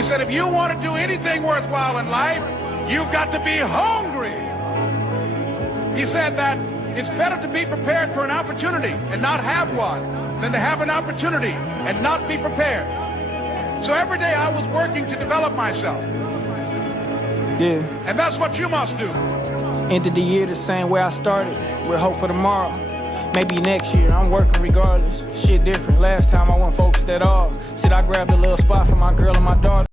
He said, if you want to do anything worthwhile in life, you've got to be hungry. He said that it's better to be prepared for an opportunity and not have one than to have an opportunity and not be prepared. So every day I was working to develop myself. Yeah. And that's what you must do. Ended the year the same way I started, with hope for tomorrow. Maybe next year, I'm working regardless. Shit different, last time I wasn't focused at all. Shit, I grabbed a little spot for my girl and my daughter.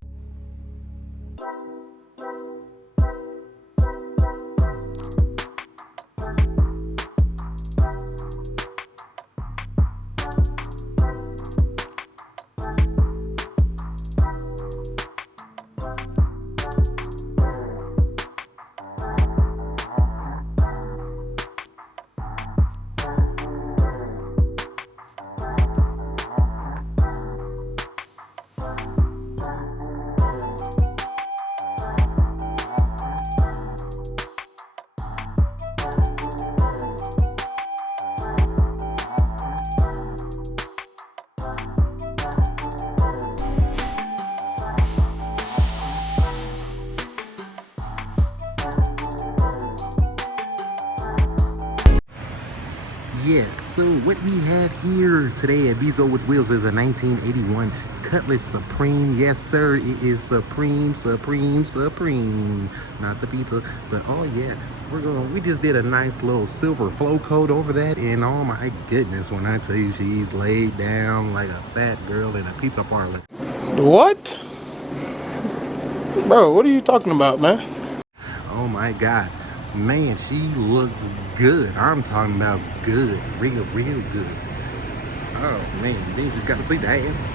Yes, so what we have here today at bzoewitwheels is a 1981 Cutlass Supreme. Yes, sir, it is Supreme. Not the pizza, but oh yeah, we just did a nice little silver flow coat over that, and oh my goodness, when I tell you she's laid down like a fat girl in a pizza parlor. What? Bro, what are you talking about, man? Oh my God. Man, she looks good. I'm talking about good. Real good. Oh man, you just gotta see the ass.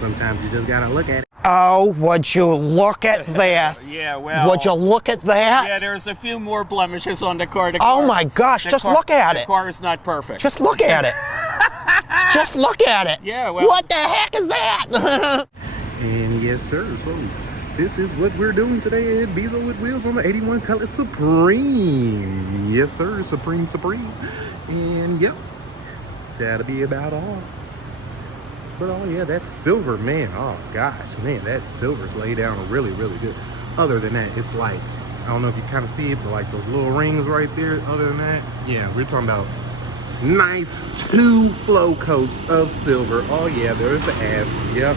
Sometimes you just gotta look at it. Oh, would you look at that? Yeah, well. Would you look at that? Yeah, there's a few more blemishes on the car. Oh my gosh, just look at it. The car is not perfect. Just look at it. Just look at it. Yeah, well. What the heck is that? And yes, sir. So this is what we're doing today at bzoewitwheels on the 81 Cutlass Supreme. Yes, sir. Supreme. And yep, that'll be about all. But oh yeah, that silver, man. Oh gosh, man, that silver's laid down really good. Other than that, it's like, I don't know if you kind of see it, but like those little rings right there. Other than that, yeah, we're talking about nice 2 flow coats of silver. Oh yeah, there's the ass. Yep,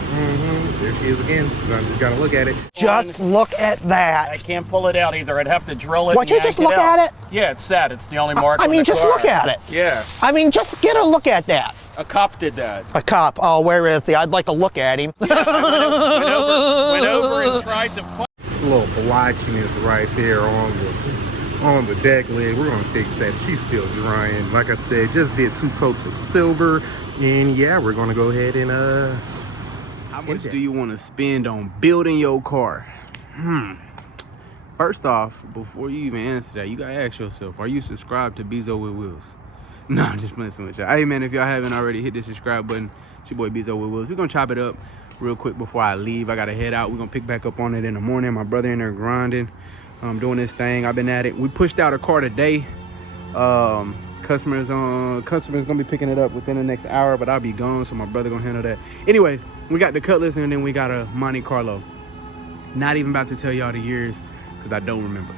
there she is again. So I just gotta look at it. Just look at that. I can't pull it out either. I'd have to drill it. Would you just look at it? Yeah, it's sad. It's the only mark. I mean, just look at it. Yeah. I mean, just get a look at that. A cop did that. A cop. Oh, where is he? I'd like to look at him. Yeah, I went over and tried to fight. It's a little blotchiness right there on the deck lid. We're gonna fix that. She's still drying. Like I said, just did 2 coats of silver, and yeah, we're gonna go ahead and How much do you want to spend on building your car? First off, before you even answer that, you gotta ask yourself, are you subscribed to bzoewitwheels? No, I'm just playing so much. Hey man, if y'all haven't already, hit the subscribe button. It's your boy bzoewitwheels. We're gonna chop it up real quick before I leave. I gotta head out. We're gonna pick back up on it in the morning. My brother in there grinding, doing this thing. I've been at it. We pushed out a car today. Customers gonna be picking it up within the next hour, but I'll be gone, so my brother gonna handle that. Anyways, we got the Cutlass, and then we got a Monte Carlo. Not even about to tell y'all the years, because I don't remember.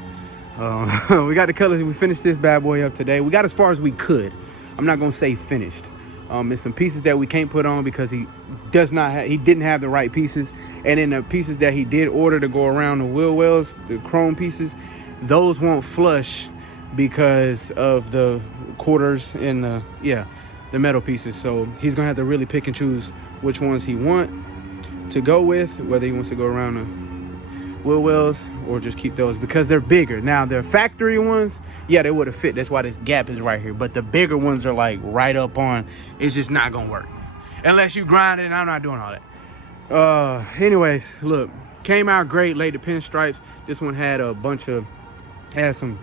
We got the Cutlass, and we finished this bad boy up today. We got as far as we could. I'm not gonna say finished. There's some pieces that we can't put on because he didn't have the right pieces, and then the pieces that he did order to go around the wheel wells, the chrome pieces, those won't flush because of the quarters and the metal pieces. So he's gonna have to really pick and choose which ones he want to go with, whether he wants to go around the wheel wells or just keep those because they're bigger. Now the factory ones, yeah, they would have fit. That's why this gap is right here. But the bigger ones are like right up on. It's just not gonna work unless you grind it, and I'm not doing all that. Anyways, look, came out great. Laid the pinstripes. This one had some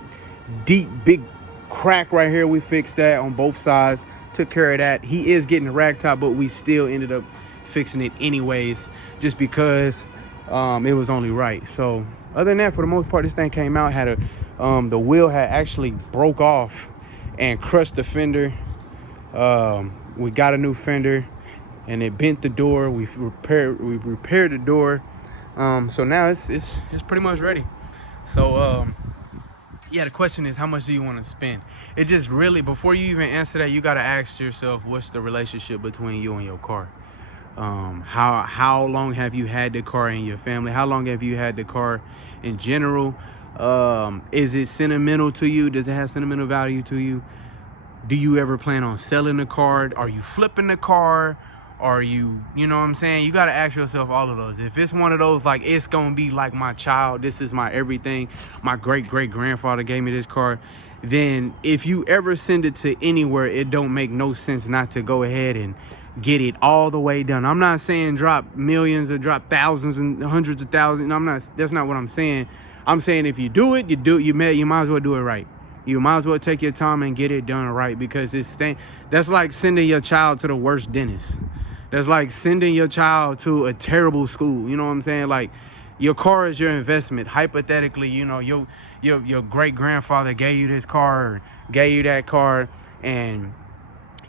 deep big crack right here. We fixed that on both sides, took care of that. He is getting the rag top, but we still ended up fixing it anyways, just because it was only right. So other than that, for the most part, this thing came out, had the wheel had actually broke off and crushed the fender. We got a new fender, and it bent the door. We repaired the door. So now it's pretty much ready. So yeah, the question is, how much do you want to spend? It just really, before you even answer that, you got to ask yourself, what's the relationship between you and your car? How long have you had the car in your family? How long have you had the car in general? Is it sentimental to you? Does it have sentimental value to you? Do you ever plan on selling the car? Are you flipping the car? Are you know what I'm saying? You got to ask yourself all of those. If it's one of those, like, it's going to be like my child, this is my everything, my great-great-grandfather gave me this car, then if you ever send it to anywhere, it don't make no sense not to go ahead and get it all the way done. I'm not saying drop millions or drop thousands and hundreds of thousands. That's not what I'm saying. I'm saying if you do it, you might as well do it right. You might as well take your time and get it done right, because that's like sending your child to the worst dentist. That's like sending your child to a terrible school. You know what I'm saying? Like, your car is your investment. Hypothetically, you know, your great grandfather gave you this car, or gave you that car, and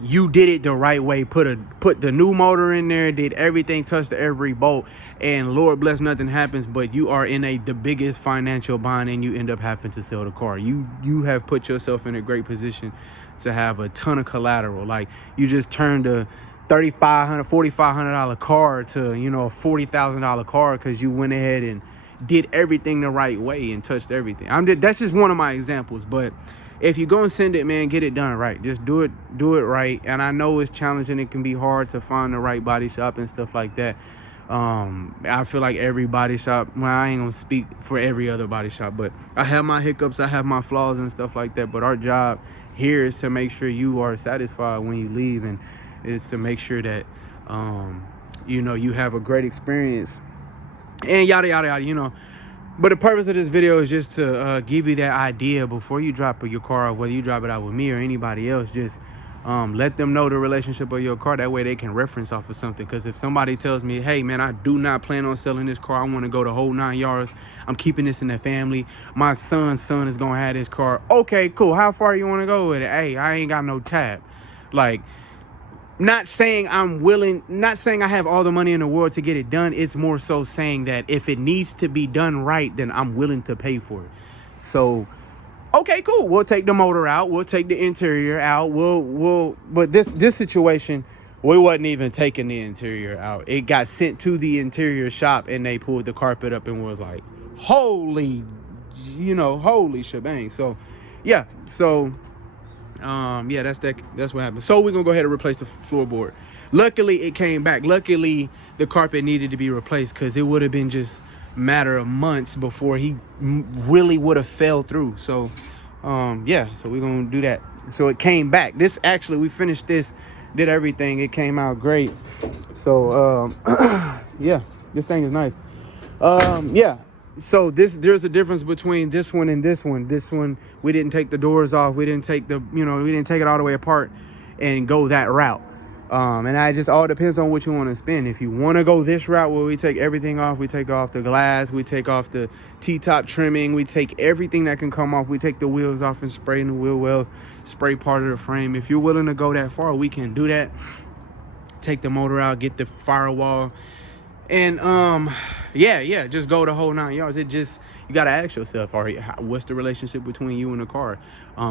you did it the right way. Put the new motor in there, did everything, touched every bolt, and Lord bless, nothing happens, but you are in the biggest financial bind, and you end up having to sell the car. You have put yourself in a great position to have a ton of collateral. Like, you just turned a $3,500, $4,500 car to, you know, a $40,000 car because you went ahead and did everything the right way and touched everything. That's just one of my examples. But if you're gonna send it, man, get it done right. Just do it right. And I know it's challenging. It can be hard to find the right body shop and stuff like that. I feel like every body shop, well, I ain't gonna speak for every other body shop, but I have my hiccups, I have my flaws and stuff like that. But our job here is to make sure you are satisfied when you leave, and it's to make sure that you know, you have a great experience and yada yada yada, you know. But the purpose of this video is just to give you that idea before you drop your car off, whether you drop it out with me or anybody else. Just let them know the relationship of your car. That way they can reference off of something. Because if somebody tells me, hey man, I do not plan on selling this car, I want to go the whole 9 yards, I'm keeping this in the family, my son's son is gonna have this car. Okay, cool, how far you want to go with it? Hey, I ain't got no tab. Like, not saying I'm willing, not saying I have all the money in the world to get it done. It's more so saying that if it needs to be done right, then I'm willing to pay for it. So, okay, cool. We'll take the motor out. We'll take the interior out. But this situation, we wasn't even taking the interior out. It got sent to the interior shop, and they pulled the carpet up and was like, holy shebang. So, yeah. So, yeah, that's what happened. So we're gonna go ahead and replace the floorboard. Luckily it came back. Luckily the carpet needed to be replaced, because it would have been just a matter of months before he really would have fell through. So yeah, so we're gonna do that. So it came back. This actually, we finished this, did everything, it came out great. So yeah, this thing is nice. Yeah. So there's a difference between this one and this one. This one, we didn't take the doors off. We didn't take we didn't take it all the way apart and go that route. And that just all depends on what you want to spend. If you want to go this route where we take everything off, we take off the glass, we take off the T-top trimming, we take everything that can come off, we take the wheels off and spray the wheel well, spray part of the frame. If you're willing to go that far, we can do that. Take the motor out, get the firewall, and yeah, just go the whole 9 yards. It just, you gotta ask yourself, all right, what's the relationship between you and the car?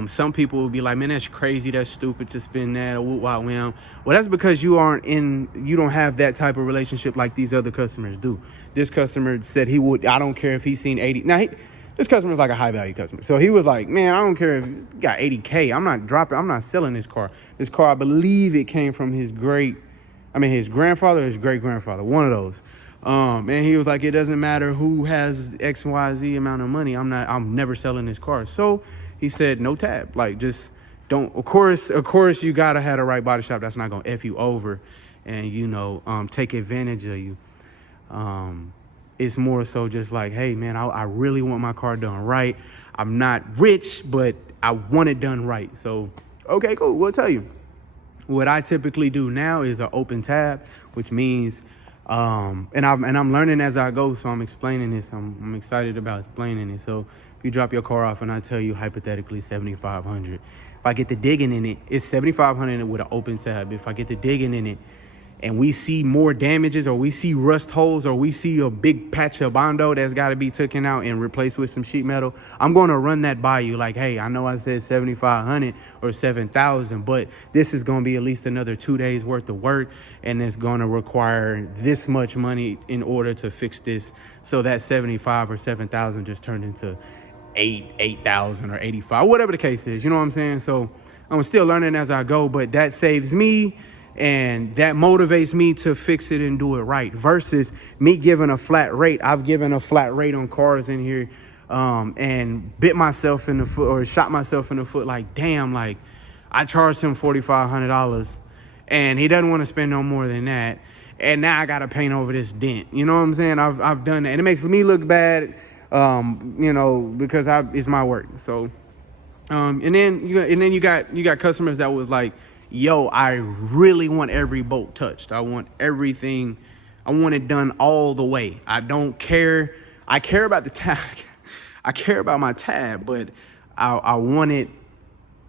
Some people will be like, man, that's crazy, that's stupid to spend that, or wow, well, that's because you don't have that type of relationship like these other customers do. This customer said he would, I don't care if he's seen 80. Now, this customer is like a high value customer. So he was like, man, I don't care if you got 80K. I'm not selling this car. This car, I believe it came from his grandfather or his great grandfather, one of those. And he was like, it doesn't matter who has XYZ amount of money. I'm never selling this car. So he said, no tab. Like, just don't, of course you gotta have the right body shop that's not gonna F you over and, take advantage of you. It's more so just like, hey man, I really want my car done right. I'm not rich, but I want it done right. So, okay, cool, we'll tell you. What I typically do now is an open tab, which means, and I'm learning as I go, so I'm explaining this. I'm excited about explaining it. So if you drop your car off and I tell you hypothetically $7,500, if I get the digging in it, it's $7,500 with an open tab. If I get the digging in it, and we see more damages, or we see rust holes, or we see a big patch of Bondo that's got to be taken out and replaced with some sheet metal, I'm going to run that by you. Like, hey, I know I said 7,500 or 7,000, but this is going to be at least another 2 days worth of work, and it's going to require this much money in order to fix this. So that 75 or 7,000 just turned into 8,000 or 85, whatever the case is. You know what I'm saying? So I'm still learning as I go, but that saves me. And that motivates me to fix it and do it right, versus me giving a flat rate. I've given a flat rate on cars in here and bit myself in the foot, or shot myself in the foot. Like, damn, like I charged him $4,500 and he doesn't want to spend no more than that. And now I got to paint over this dent. You know what I'm saying? I've done that. And it makes me look bad, you know, because it's my work. So and then you got customers that was like, yo, I really want every bolt touched. I want everything. I want it done all the way. I don't care. I care about the tab. I care about my tab, but I want it.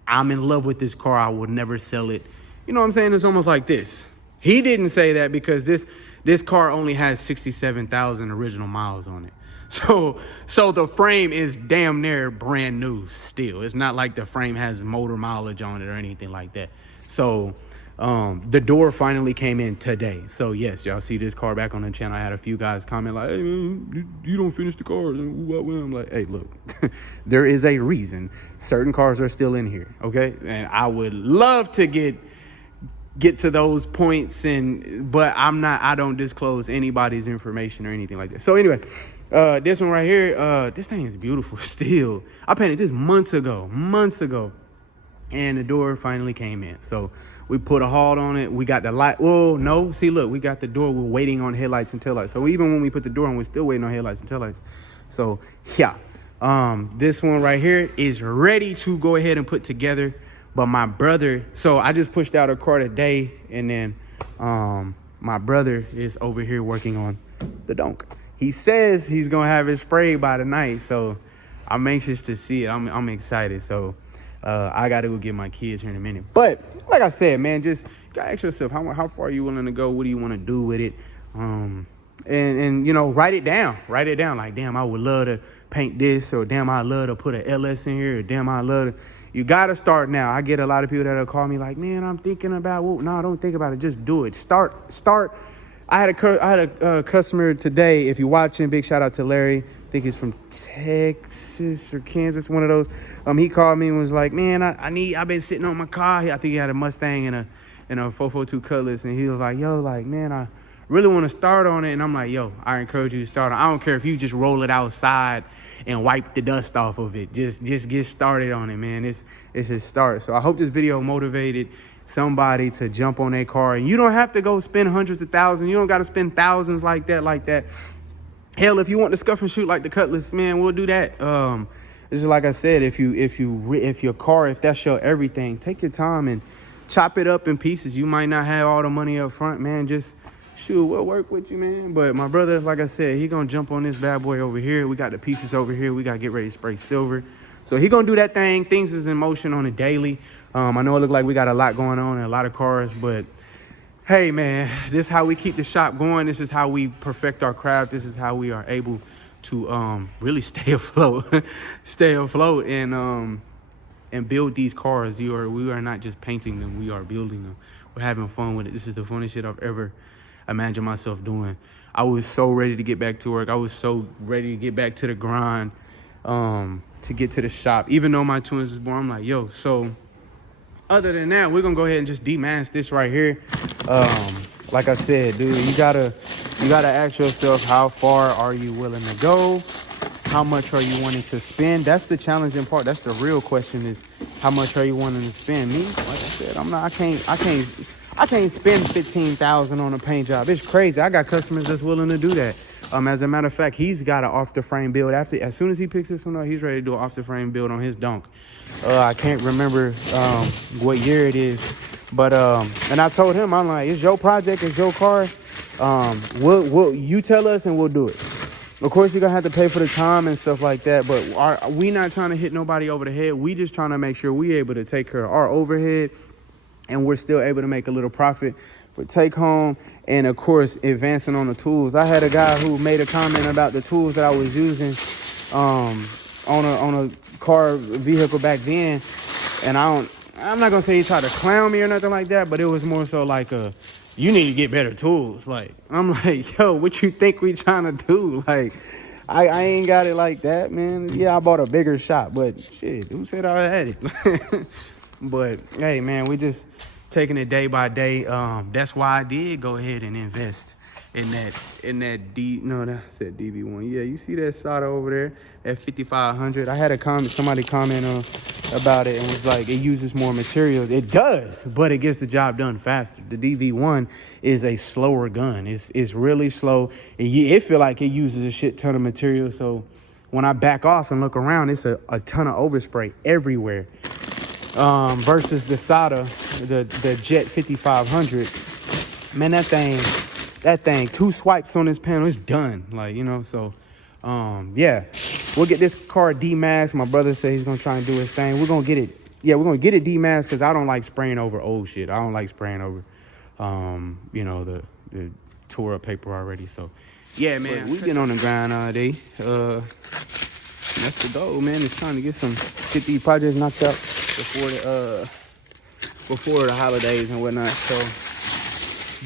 I'm in love with this car. I would never sell it. You know what I'm saying? It's almost like this. He didn't say that because this car only has 67,000 original miles on it. So the frame is damn near brand new still. It's not like the frame has motor mileage on it or anything like that. So the door finally came in today. So yes, y'all see this car back on the channel. I had a few guys comment like, hey man, you don't finish the car. I'm like, hey, look, there is a reason certain cars are still in here, okay? And I would love to get to those points, but I don't disclose anybody's information or anything like that. So anyway, this one right here, this thing is beautiful still. I painted this months ago. And the door finally came in. So we put a halt on it. We got the light. Well, no, see, look, we got the door. We're waiting on headlights and taillights. So even when we put the door on, we're still waiting on headlights and taillights. So yeah, this one right here is ready to go ahead and put together. But my brother, so I just pushed out a car today, and then my brother is over here working on the donk. He says he's gonna have it sprayed by tonight. So I'm anxious to see it. I'm excited. So I got to go get my kids here in a minute. But like I said, man, just gotta ask yourself, how far are you willing to go? What do you want to do with it? And you know, write it down. Like, damn, I would love to paint this, or damn, I'd love to put an LS in here, or damn, I'd love to. You got to start now. I get a lot of people that'll call me like, man, I'm thinking about, well, no, don't think about it. Just do it. Start. I had a customer today. If you're watching, big shout out to Larry. I think he's from Texas or Kansas, one of those. He called me and was like, man, I've been sitting on my car. I think he had a Mustang and a 442 Cutlass, and he was like, yo, like, man, I really want to start on it. And I'm like, yo, I encourage you to start on it. I don't care if you just roll it outside and wipe the dust off of it. Just get started on it, man. It's just start. So I hope this video motivated somebody to jump on their car. And you don't have to go spend hundreds of thousands. You don't got to spend thousands like that. Hell, if you want to scuff and shoot like the Cutlass, man, we'll do that. It's just like I said, if your car, if that's your everything, take your time and chop it up in pieces. You might not have all the money up front, man. Just shoot, we'll work with you, man. But my brother, like I said, he gonna jump on this bad boy over here. We got the pieces over here. We gotta get ready to spray silver. So he gonna do that thing. Things is in motion on a daily. I know it look like we got a lot going on and a lot of cars, but hey, man, this is how we keep the shop going. This is how we perfect our craft. This is how we are able to really stay afloat, and build these cars. We are not just painting them, we are building them. We're having fun with it. This is the funnest shit I've ever imagined myself doing. I was so ready to get back to work. I was so ready to get back to the grind, to get to the shop. Even though my twins was born, I'm like, yo, so other than that, we're gonna go ahead and just demask this right here. Like I said, dude, you gotta ask yourself, how far are you willing to go? How much are you wanting to spend? That's the challenging part. That's the real question, is how much are you wanting to spend? Me, like I said, I can't spend $15,000 on a paint job. It's crazy. I got customers that's willing to do that. As a matter of fact, he's got an off the frame build. As soon as he picks this one up, he's ready to do an off the frame build on his donk. I can't remember what year it is, but and I told him, I'm like, it's your project, it's your car. You tell us and we'll do it. Of course, you're gonna have to pay for the time and stuff like that, but we not trying to hit nobody over the head. We just trying to make sure we able to take care of our overhead, and we're still able to make a little profit, for take home, and of course advancing on the tools. I had a guy who made a comment about the tools that I was using on a car vehicle back then, and I'm not gonna say he tried to clown me or nothing like that, but it was more so like you need to get better tools. Like, I'm like, yo, what you think we trying to do? Like, I ain't got it like that, man. Yeah, I bought a bigger shop, but shit, who said I had it? But hey, man, we just taking it day by day. That's why I did go ahead and invest in that that said DB1. Yeah, you see that SATA over there at 5500. I had somebody comment about it and was like, it uses more materials. It does, but it gets the job done faster. The DV1 is a slower gun. It's really slow. It feel like it uses a shit ton of material. So when I back off and look around, it's a ton of overspray everywhere. Versus the SATA, the Jet 5500, man, that thing, 2 swipes on this panel, it's done. Like, you know, so yeah, we'll get this car demasked. My brother said he's gonna try and do his thing. We're gonna get it. Yeah, we're gonna get it demasked because I don't like spraying over old shit. I don't like spraying over, you know, the tore up paper already. So yeah, man, we've been on the grind all day. That's the goal, man. It's trying to get these projects knocked out before the holidays and whatnot. So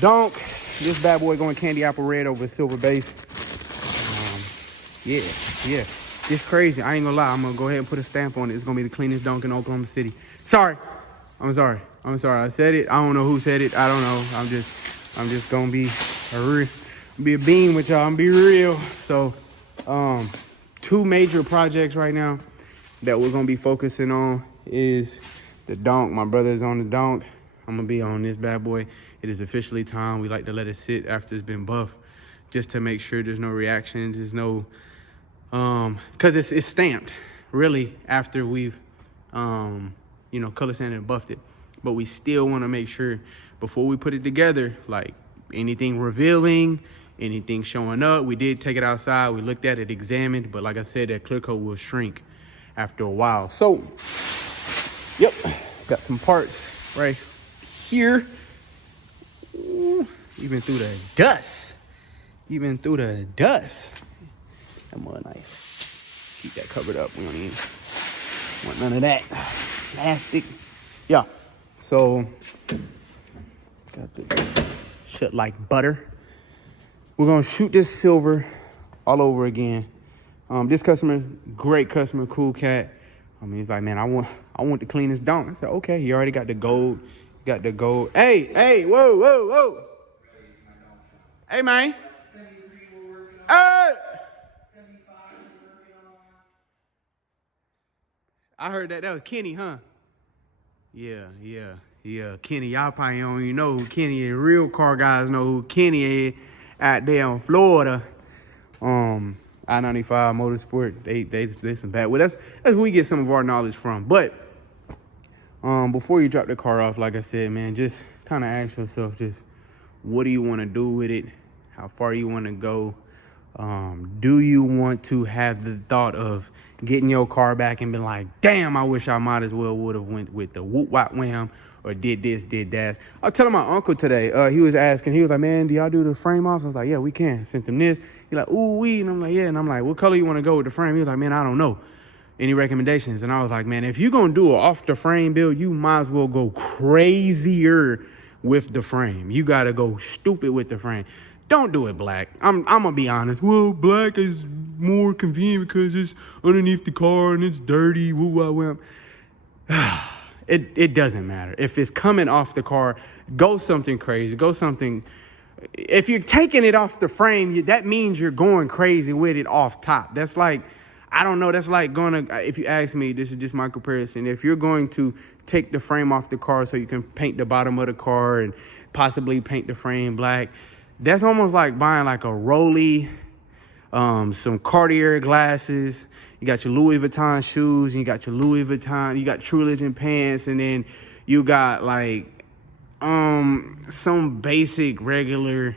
donk, this bad boy going candy apple red over silver base. Yeah, it's crazy. I ain't gonna lie. I'm gonna go ahead and put a stamp on it. It's gonna be the cleanest donk in Oklahoma City. I'm sorry. I said it. I don't know who said it. I don't know. I'm just gonna be a bean with y'all. I'm be real. So 2 major projects right now that we're gonna be focusing on is the donk. My brother's on the donk. I'm gonna be on this bad boy. It is officially time. We like to let it sit after it's been buffed, just to make sure there's no reactions. There's no, cause it's stamped really after we've, you know, color sanded and buffed it. But we still want to make sure before we put it together, like anything revealing, anything showing up. We did take it outside. We looked at it, examined, but like I said, that clear coat will shrink after a while. So, yep, got some parts right here. Ooh, even through the dust. That more nice. Keep that covered up. We don't even want none of that plastic. Yeah. So got the shut like butter. We're gonna shoot this silver all over again. This customer, great customer, cool cat. I mean, he's like, man, I want the cleanest donk. I said, okay. He already got the gold. Hey, whoa. Hey, man. I heard that was Kenny, huh? Yeah. Kenny, y'all probably don't even know who Kenny is. Real car guys know who Kenny is out there in Florida. I-95 Motorsport, they some bad. Well, that's where we get some of our knowledge from. But before you drop the car off, like I said, man, just kind of ask yourself, just what do you want to do with it? How far you want to go? Do you want to have the thought of getting your car back and be like, damn, I wish I might as well would have went with the whoop whop wham or did this, did that. I was telling my uncle today, he was like, man, do y'all do the frame off? I was like, yeah, we can. Sent him this. He's like, ooh, wee. And I'm like, yeah. And I'm like, what color you want to go with the frame? He was like, man, I don't know. Any recommendations? And I was like, man, if you're going to do an off the frame build, you might as well go crazier with the frame. You got to go stupid with the frame. Don't do it black. I'm going to be honest. Well, black is more convenient because it's underneath the car and it's dirty. Woo, It doesn't matter. If it's coming off the car, go something crazy. Go something. If you're taking it off the frame, that means you're going crazy with it off top. That's like, I don't know. That's like going to, if you ask me, this is just my comparison. If you're going to take the frame off the car so you can paint the bottom of the car and possibly paint the frame black, that's almost like buying like a Rolly, some Cartier glasses. You got your Louis Vuitton shoes, and you got your Louis Vuitton, you got True Religion pants, and then you got like some basic regular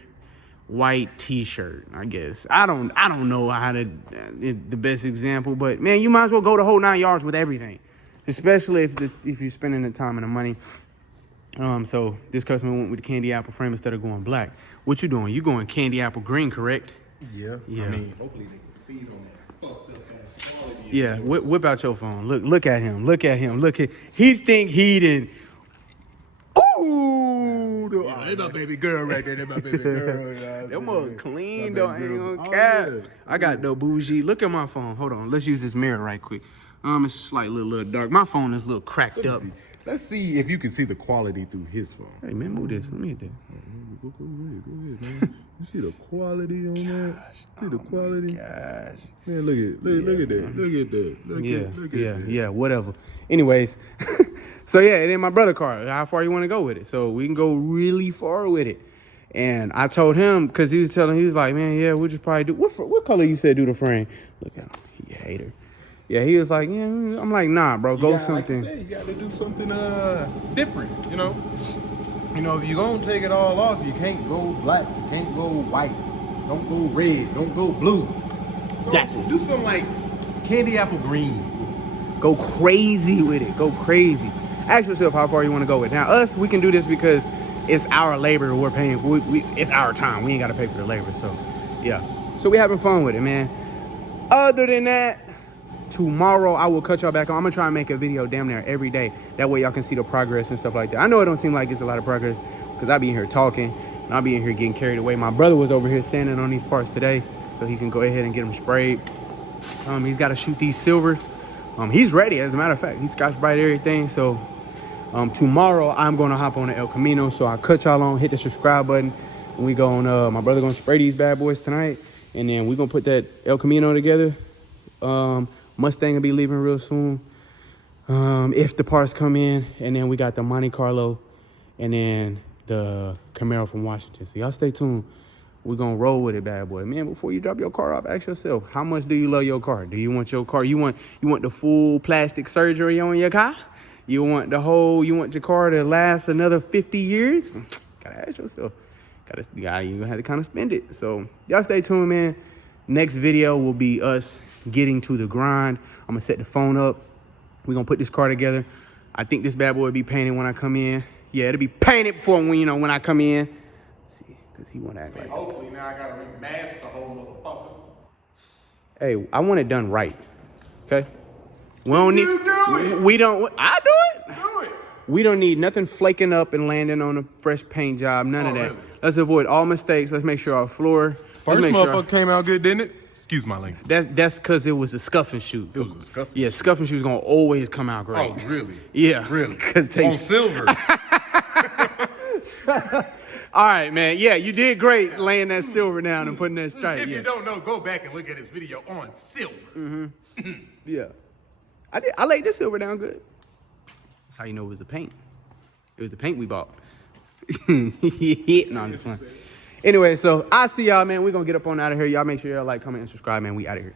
white t-shirt, I guess. I don't know how to the best example, but man, you might as well go the whole 9 yards with everything, especially if you're spending the time and the money. So this customer went with the candy apple frame instead of going black. What you doing? You going candy apple green, correct? Yeah. Yeah. I mean, hopefully they can see it on that fucked up ass quality. Yeah. Whip out your phone. Look at him. Look at him. Look at. He think he didn't. Ooh. That's my baby girl right there. That's my baby girl. That mother clean My though. baby Ain't girl. gonna Oh, cap. yeah. I got the bougie. Look at my phone. Hold on. Let's use this mirror right quick. It's slightly a little dark. My phone is a little cracked up. Let's see if you can see the quality through his phone. Hey man, move this. Let me get that. Go ahead, man. You see the quality on that? See the quality? Gosh. Man, look at that. Look at that. Yeah, whatever. Anyways, so yeah, and then my brother car, how far you want to go with it? So we can go really far with it. And I told him, because he was like, man, yeah, we'll just probably do, what color you said do the frame? Look at him, he a hater. Yeah, he was like, yeah, I'm like, nah, bro, go something. Like you said, you got to do something different, you know? You know, if you're going to take it all off, you can't go black, you can't go white, don't go red, don't go blue. Exactly. Do something like candy apple green. Go crazy with it, go crazy. Ask yourself how far you want to go with it. Now, us, we can do this because it's our labor we're paying. It's our time. We ain't got to pay for the labor, so yeah. So we having fun with it, man. Other than that, tomorrow I will cut y'all back on. I'm gonna try and make a video damn near every day. That way y'all can see the progress and stuff like that. I know it don't seem like it's a lot of progress because I be in here talking and I be in here getting carried away. My brother was over here sanding on these parts today so he can go ahead and get them sprayed. He's got to shoot these silver. He's ready, as a matter of fact. He scotch bright everything. So tomorrow I'm gonna hop on the El Camino. So I'll cut y'all on, hit the subscribe button. And we gonna, my brother gonna spray these bad boys tonight. And then we gonna put that El Camino together. Mustang will be leaving real soon. If the parts come in. And then we got the Monte Carlo and then the Camaro from Washington. So y'all stay tuned. We're gonna roll with it, bad boy. Man, before you drop your car off, ask yourself, how much do you love your car? Do you want your car, you want the full plastic surgery on your car? You want your car to last another 50 years? Gotta ask yourself. You gonna have to kind of spend it. So y'all stay tuned, man. Next video will be us getting to the grind. I'm gonna set the phone up. We're gonna put this car together. I think this bad boy will be painted when I come in. Yeah, it'll be painted before when I come in. Let's see, because he wanna act like Hopefully now I gotta remask the whole motherfucker. Hey, I want it done right. Okay? We don't need. You do it. We don't. I do it. Do it. We don't need nothing flaking up and landing on a fresh paint job. None of that. Really? Let's avoid all mistakes. Let's make sure our floor. First let's make sure motherfucker came out good, didn't it? Excuse my language. that's because it was a scuffing shoot. It was a scuffing. Yeah, scuffing shoot is gonna always come out great. Oh, really? Yeah. Really? 'Cause it On takes- silver. All right, man. Yeah, you did great laying that silver down and putting that stripe. If Yeah. you don't know, go back and look at his video on silver. Yeah. I laid this silver down good. That's how you know it was the paint. It was the paint we bought. No, I'm just playing. Anyway, so I'll see y'all, man. We're gonna get up on out of here. Y'all make sure y'all like, comment, and subscribe, man. We out of here.